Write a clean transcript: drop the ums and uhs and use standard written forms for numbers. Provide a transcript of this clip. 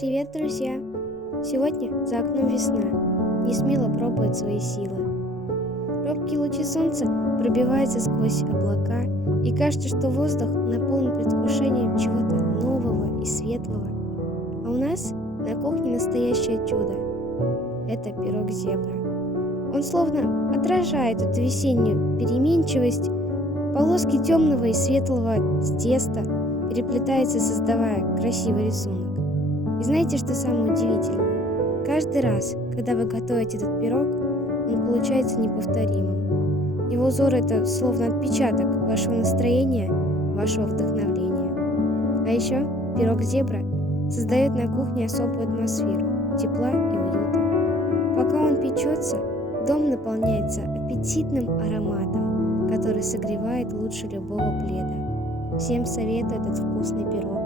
Привет, друзья! Сегодня за окном весна, не смело пробует свои силы. Робкие лучи солнца пробиваются сквозь облака, и кажется, что воздух наполнен предвкушением чего-то нового и светлого. А у нас на кухне настоящее чудо. Это пирог зебра. Он словно отражает эту весеннюю переменчивость. Полоски темного и светлого с теста переплетаются, создавая красивый рисунок. И знаете, что самое удивительное? Каждый раз, когда вы готовите этот пирог, он получается неповторимым. Его узор — это словно отпечаток вашего настроения, вашего вдохновления. А еще пирог зебра создает на кухне особую атмосферу тепла и уюта. Пока он печется, дом наполняется аппетитным ароматом, который согревает лучше любого пледа. Всем советую этот вкусный пирог.